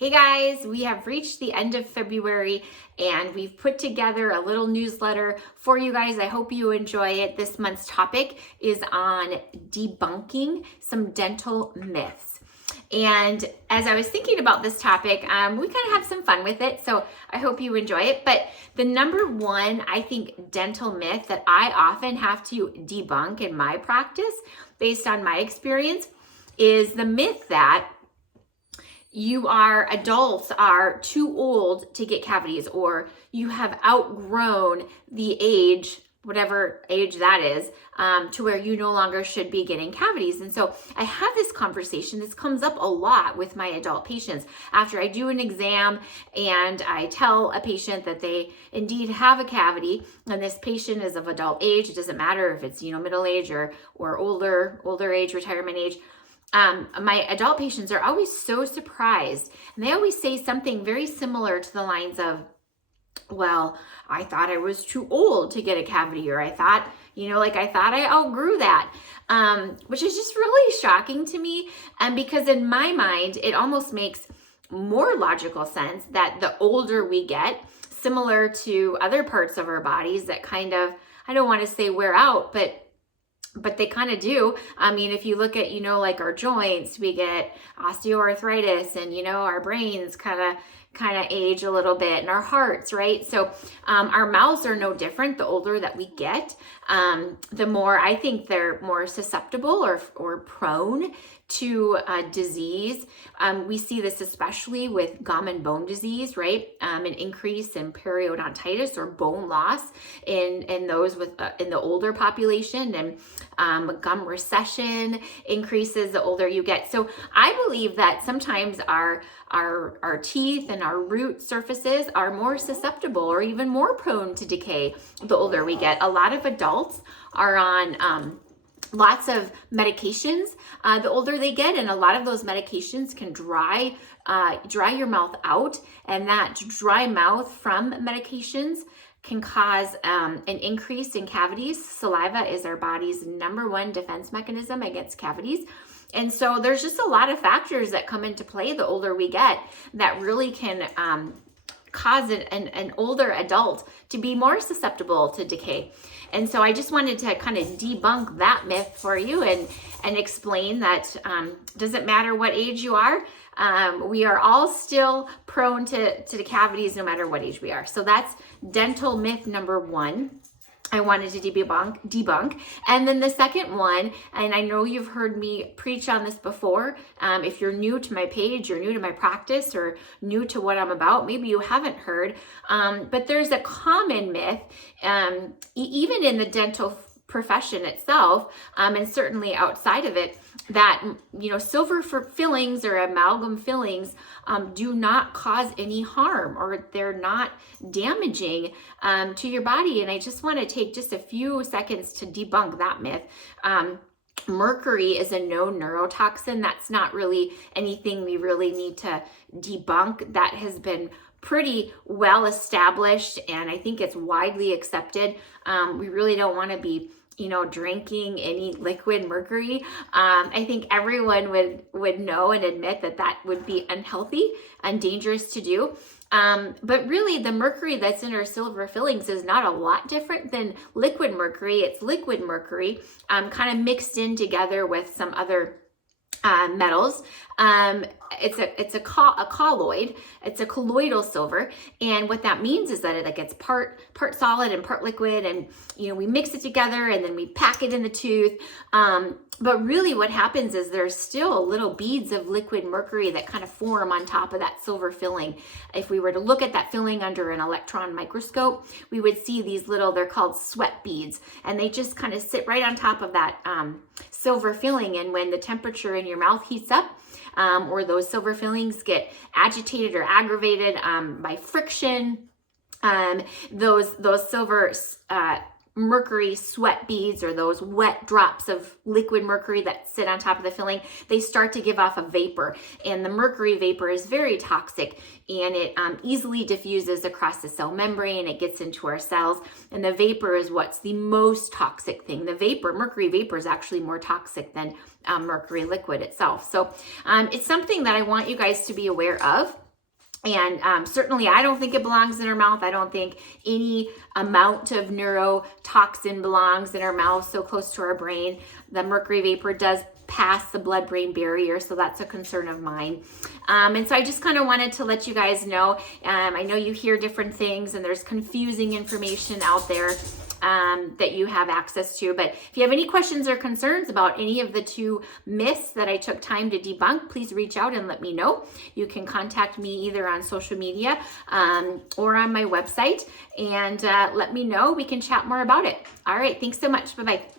Hey guys, we have reached the end of February and we've put together a little newsletter for you guys. I hope you enjoy it. This month's topic is on debunking some dental myths. And as I was thinking about this topic, we kind of have some fun with it, so I hope you enjoy it. But the number one, I think, dental myth that I often have to debunk in my practice, based on my experience, is the myth that adults are too old to get cavities, or you have outgrown the age, whatever age that is, to where you no longer should be getting cavities. And so I have this conversation. This comes up a lot with my adult patients after I do an exam and I tell a patient that they indeed have a cavity, and this patient is of adult age. It doesn't matter if it's, middle age or older age, retirement age. My adult patients are always so surprised, and they always say something very similar to the lines of, well, I thought I was too old to get a cavity, or I thought, I thought I outgrew that, which is just really shocking to me. And because in my mind, it almost makes more logical sense that the older we get, similar to other parts of our bodies that kind of, I don't want to say wear out, but they kind of do. I mean, if you look at, like our joints, we get osteoarthritis, and, our brains kind of age a little bit, and our hearts, right? So our mouths are no different. The older that we get, the more I think they're more susceptible or prone to disease. We see this especially with gum and bone disease, right? An increase in periodontitis or bone loss in those with in the older population, and gum recession increases the older you get. So I believe that sometimes our teeth and our root surfaces are more susceptible or even more prone to decay the older we get. A lot of adults are on lots of medications the older they get, and a lot of those medications can dry your mouth out, and that dry mouth from medications can cause an increase in cavities. Saliva is our body's number one defense mechanism against cavities. And so there's just a lot of factors that come into play the older we get that really can cause an older adult to be more susceptible to decay. And so I just wanted to kind of debunk that myth for you and explain that doesn't matter what age you are, we are all still prone to the cavities no matter what age we are. So that's dental myth number one I wanted to debunk. And then the second one, and I know you've heard me preach on this before, if you're new to my page, you're new to my practice, or new to what I'm about, maybe you haven't heard, but there's a common myth, even in the dental profession itself, and certainly outside of it, that silver fillings or amalgam fillings do not cause any harm, or they're not damaging to your body. And I just want to take just a few seconds to debunk that myth. Mercury is a known neurotoxin. That's not really anything we really need to debunk. That has been pretty well established, and I think it's widely accepted. We really don't want to be drinking any liquid mercury. I think everyone would know and admit that would be unhealthy and dangerous to do. But really, the mercury that's in our silver fillings is not a lot different than liquid mercury. It's liquid mercury, kind of mixed in together with some other metals. It's a colloid. It's a colloidal silver, and what that means is that it gets part solid and part liquid, and we mix it together and then we pack it in the tooth. But really, what happens is there's still little beads of liquid mercury that kind of form on top of that silver filling. If we were to look at that filling under an electron microscope, we would see these little, they're called sweat beads, and they just kind of sit right on top of that silver filling. And when the temperature in your mouth heats up, or those silver fillings get agitated or aggravated by friction, those silver mercury sweat beads, or those wet drops of liquid mercury that sit on top of the filling, they start to give off a vapor. And the mercury vapor is very toxic, and it easily diffuses across the cell membrane. It gets into our cells, and the vapor is what's the most toxic thing. Mercury vapor is actually more toxic than mercury liquid itself. So it's something that I want you guys to be aware of. And certainly, I don't think it belongs in our mouth. I don't think any amount of neurotoxin belongs in our mouth so close to our brain. The mercury vapor does pass the blood-brain barrier, so that's a concern of mine. And so I just kind of wanted to let you guys know. I know you hear different things, and there's confusing information out there that you have access to. But if you have any questions or concerns about any of the 2 myths that I took time to debunk, please reach out and let me know. You can contact me either on social media or on my website, and let me know. We can chat more about it. All right. Thanks so much. Bye-bye.